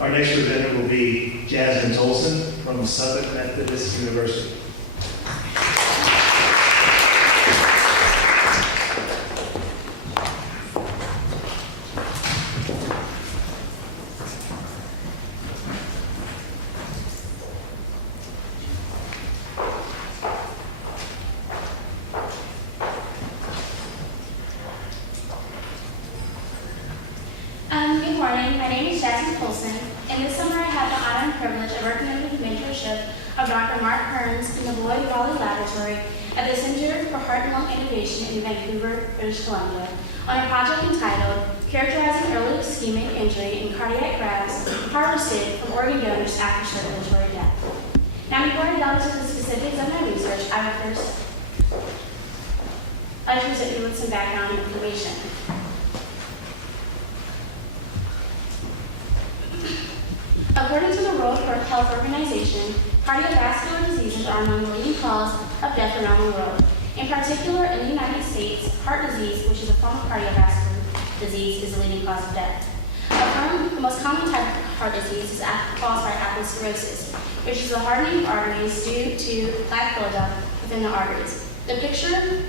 Our next presenter will be Jasmine Tolson from Southern Methodist University. Good morning. My name is Jasmine Tolson, and this summer I had the honor and privilege of working under the mentorship of Dr. Mark Hearns in the Boyd Raleigh Laboratory at the Center for Heart and Lung Innovation in Vancouver, British Columbia, on a project entitled Characterizing Early Ischemic Injury in Cardiac Grafts Harvested from Organ Donors After Circulatory Death. Now, before I delve into the specifics of my research, I would first like to present you with some background information. According to the World Health Organization, cardiovascular diseases are among the leading cause of death around the world. In particular, in the United States, heart disease, which is a form of cardiovascular disease, is the leading cause of death. The most common type of heart disease is caused by atherosclerosis, which is the hardening of arteries due to plaque buildup within the arteries. The picture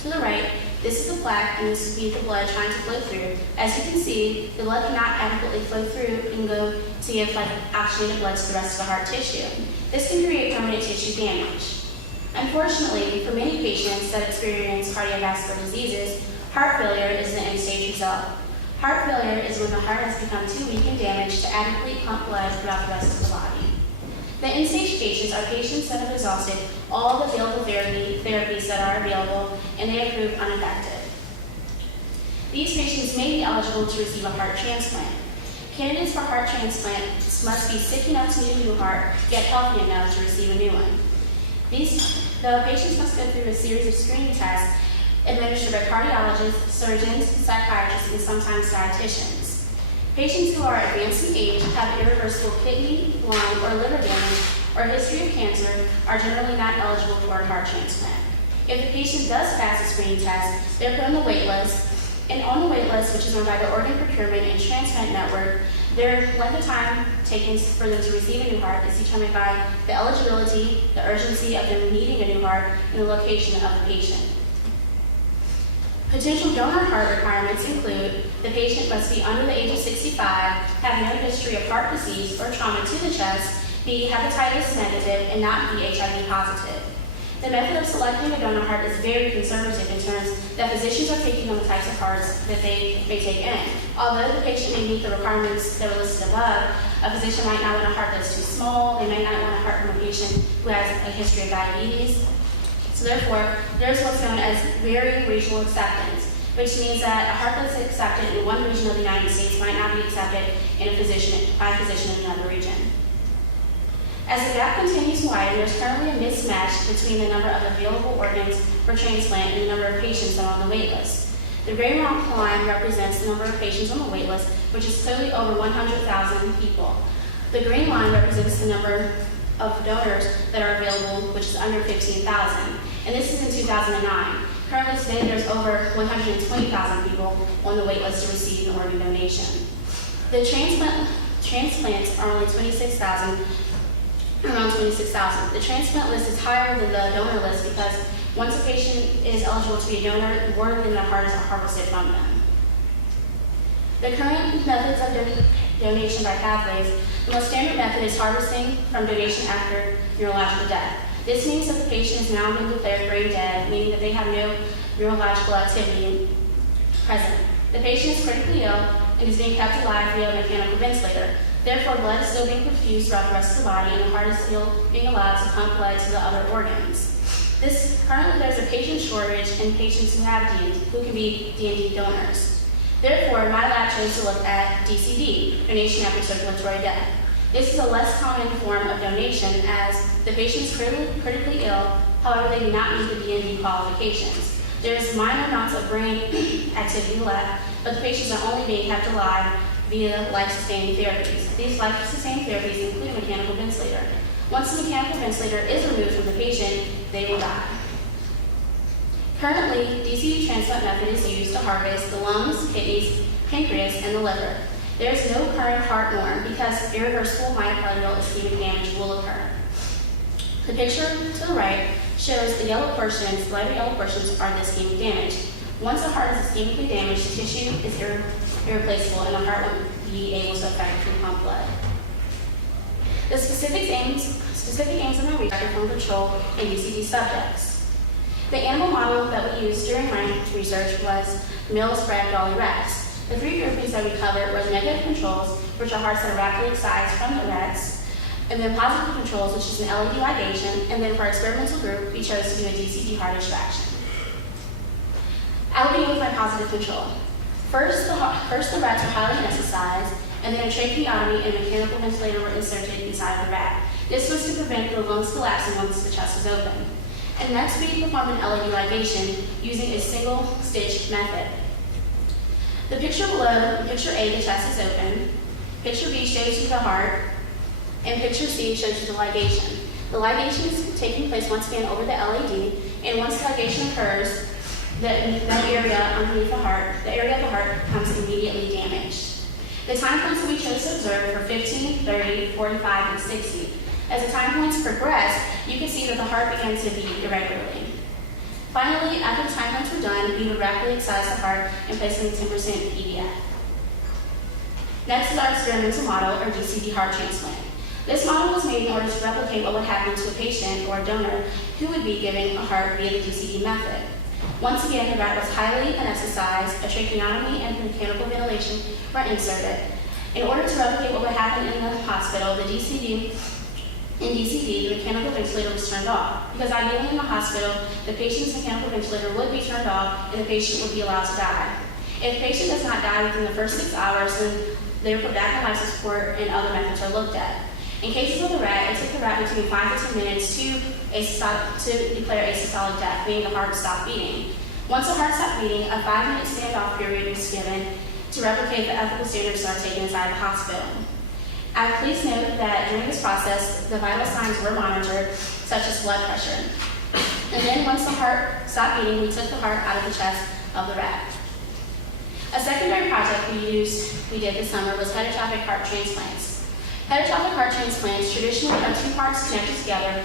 to the right, this is the plaque, and this would be the blood trying to flow through. As you can see, the blood cannot adequately flow through and go to give oxygenated blood to the rest of the heart tissue. This can create permanent tissue damage. Unfortunately, for many patients that experience cardiovascular diseases, heart failure is the end-stage result. Heart failure is when the heart has become too weak and damaged to adequately pump blood throughout the rest of the body. The end-stage patients are patients that have exhausted all the available therapies that are available, and they have proved ineffective. These patients may be eligible to receive a heart transplant. Candidates for heart transplant must be sick enough to need a new heart, yet healthy enough to receive a new one. The patients must go through a series of screening tests administered by cardiologists, surgeons, psychiatrists, and sometimes dietitians. Patients who are advanced in age, have irreversible kidney, lung, or liver damage, or a history of cancer are generally not eligible for a heart transplant. If the patient does pass the screening test, they're put on the wait list, and on the wait list, which is run by the Organ Procurement and Transplant Network, their length of time taken for them to receive a new heart is determined by the eligibility, the urgency of them needing a new heart, and the location of the patient. Potential donor heart requirements include the patient must be under the age of 65, have no history of heart disease or trauma to the chest, be hepatitis negative, and not be HIV positive. The method of selecting a donor heart is very conservative in terms that physicians are picking on the types of hearts that they may take in. Although the patient may meet the requirements that are listed above, a physician might not want a heart that's too small, they may not want a heart from a patient who has a history of diabetes. So therefore, there's what's known as varying regional acceptance, which means that a heart that's accepted in one region of the United States might not be accepted by a physician in another region. As the gap continues to widen, there's currently a mismatch between the number of available organs for transplant and the number of patients that are on the wait list. The gray line represents the number of patients on the wait list, which is clearly over 100,000 people. The green line represents the number of donors that are available, which is under 15,000. And this is in 2009. Currently today, there's over 120,000 people on the wait list to receive an organ donation. The transplants are only 26,000. Around 26,000. The transplant list is higher than the donor list because once a patient is eligible to be a donor, more than their heart is harvested from them. The current methods of donation by pathways, the most standard method is harvesting from donation after neurological death. This means that the patient is now been declared brain dead, meaning that they have no neurological activity present. The patient is critically ill and is being kept alive via a mechanical ventilator. Therefore, blood is still being perfused throughout the rest of the body, and the heart is still being allowed to pump blood to the other organs. Currently, there's a patient shortage in patients who can be D&D donors. Therefore, my lab chose to look at DCD, donation after circulatory death. This is a less common form of donation as the patient is critically ill, however, they do not meet the D&D qualifications. There's minor amounts of brain activity left, but the patients are only being kept alive via life-sustaining therapies. These life-sustaining therapies include a mechanical ventilator. Once the mechanical ventilator is removed from the patient, they will die. Currently, DCD transplant method is used to harvest the lungs, kidneys, pancreas, and the liver. There is no current heart norm because irreversible myocardial ischemic damage will occur. The picture to the right shows the yellow portions, the lighter yellow portions are the ischemic damage. Once the heart is ischemically damaged, the tissue is irreplaceable and the heart won't be able to effectively pump blood. The specific aims of my research are from control and UCD subjects. The animal model that we used during my research was Mills Bragg-Dolly rats. The three groupings that we covered were the negative controls, which are hearts that are rapidly excised from the rats, and then positive controls, which is an LED ligation, and then for our experimental group, we chose to do a DCD heart extraction. I will begin with my positive control. First, the rats were highly anesthetized, and then a tracheotomy and a mechanical ventilator were inserted inside the rat. This was to prevent the lungs collapsing once the chest was open. And next, we performed an LED ligation using a single stitch method. The picture below, picture A, the chest is open. Picture B shows you the heart, and picture C shows you the ligation. The ligation is taking place once again over the LED, and once the ligation occurs, that area underneath the area of the heart becomes immediately damaged. The time points that we chose to observe were 15, 30, 45, and 60. As the time points progressed, you can see that the heart began to beat irregularly. Finally, after the time points were done, we would rapidly excise the heart and place it in 10% PDF. Next is our experimental model, or DCD heart transplant. This model was made in order to replicate what would happen to a patient or a donor who would be given a heart via the DCD method. Once again, the rat was highly anesthetized, a tracheotomy and mechanical ventilation were inserted. In order to replicate what would happen in the hospital, in DCD, the mechanical ventilator was turned off, because ideally in the hospital, the patient's mechanical ventilator would be turned off and the patient would be allowed to die. If the patient does not die within the first 6 hours, then they are put back on life support and other methods are looked at. In cases of the rat, it took the rat between 5 to 10 minutes to declare a systolic death, meaning the heart stopped beating. Once the heart stopped beating, a 5-minute standoff period was given to replicate the ethical standards that are taken inside the hospital. Please note that during this process, the vital signs were monitored, such as blood pressure. And then once the heart stopped beating, we took the heart out of the chest of the rat. A secondary project we did this summer was heterotrophic heart transplants. Heterotrophic heart transplants traditionally have two hearts connected together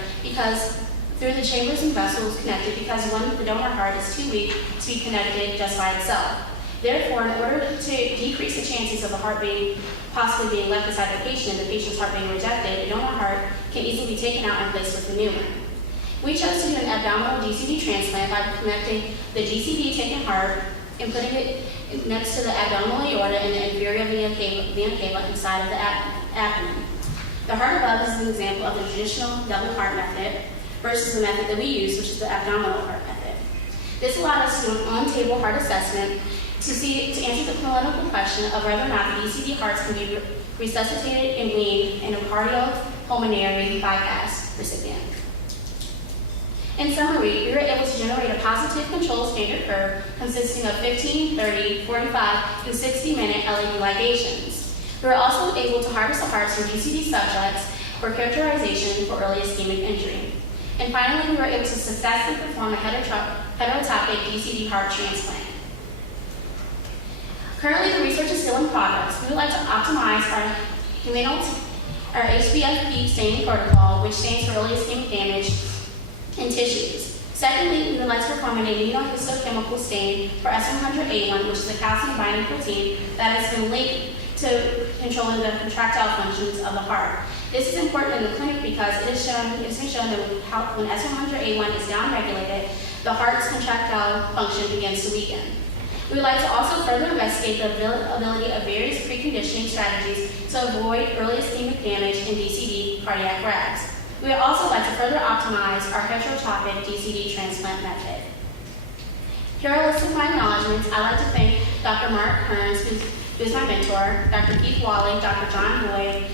through the chambers and vessels connected because the donor heart is too weak to be connected just by itself. Therefore, in order to decrease the chances of the heart possibly being left inside the patient and the patient's heart being rejected, a donor heart can easily be taken out and placed with the new one. We chose to do an abdominal DCD transplant by connecting the DCD taken heart and putting it next to the abdominal aorta in the inferior vena cava inside of the abdomen. The heart above is an example of the traditional double heart method versus the method that we use, which is the abdominal heart method. This allowed us to do an on-table heart assessment to answer the clinical question of whether or not the DCD hearts can be resuscitated and weaned in a cardiopulmonary bypass recipient. In summary, we were able to generate a positive control standard curve consisting of 15, 30, 45, and 60-minute LED ligations. We were also able to harvest the hearts from DCD subjects for characterization for early ischemic injury. And finally, we were able to successfully perform a heterotopic DCD heart transplant. Currently, the research is still in progress. We would like to optimize our HBFP staining protocol, which stands for early ischemic damage in tissues. Secondly, we would like to perform an immunohistochemical stain for S100A1, which is a calcium binding protein that has been linked to controlling the contractile functions of the heart. This is important in the clinic because it's been shown that when S100A1 is downregulated, the heart's contractile function begins to weaken. We would like to also further investigate the availability of various preconditioning strategies to avoid early ischemic damage in DCD cardiac rats. We would also like to further optimize our heterotopic DCD transplant method. Here are a list of my acknowledgements. I'd like to thank Dr. Mark Kearns, who's my mentor, Dr. Keith Wally, Dr. John Boyd,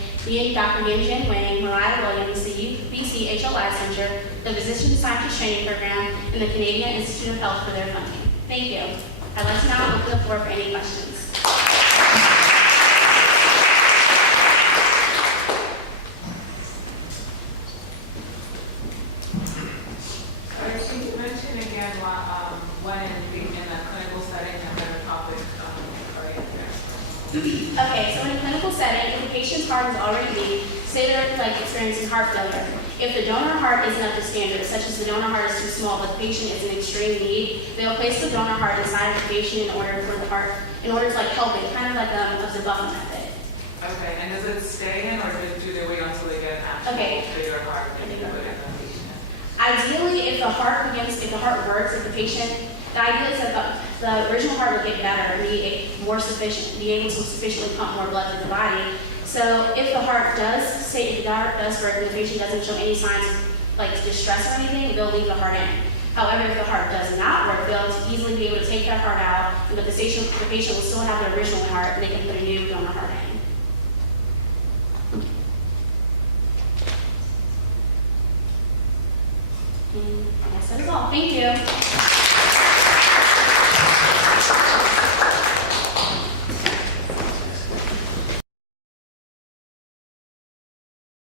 Dr. Yin-Jin Wang, Mariah Williams, the UBC HLI Center, the Physician Scientist Training Program, and the Canadian Institute of Health for their funding. Thank you. I'd like to now open the floor for any questions. Can you mention again when in a clinical setting and then a topic cardiac transplant? Okay, so in a clinical setting, if the patient's heart is already weak, say they're like experiencing heart failure, if the donor heart isn't up to standard, such as the donor heart is too small but the patient is in extreme need, they'll place the donor heart inside of the patient in order for the heart, in order to like help it, kind of like a Zebuffer method. Okay, and does it stay in, or do they wait until they get an actual bigger heart and they put it in the patient? Ideally, if the heart works, if the patient, the idea is that the original heart will get better and be able to sufficiently pump more blood to the body. So if the heart does work and the patient doesn't show any signs of like distress or anything, they'll leave the heart in. However, if the heart does not work, they'll easily be able to take that heart out, but the patient will still have their original heart and they can put a new donor heart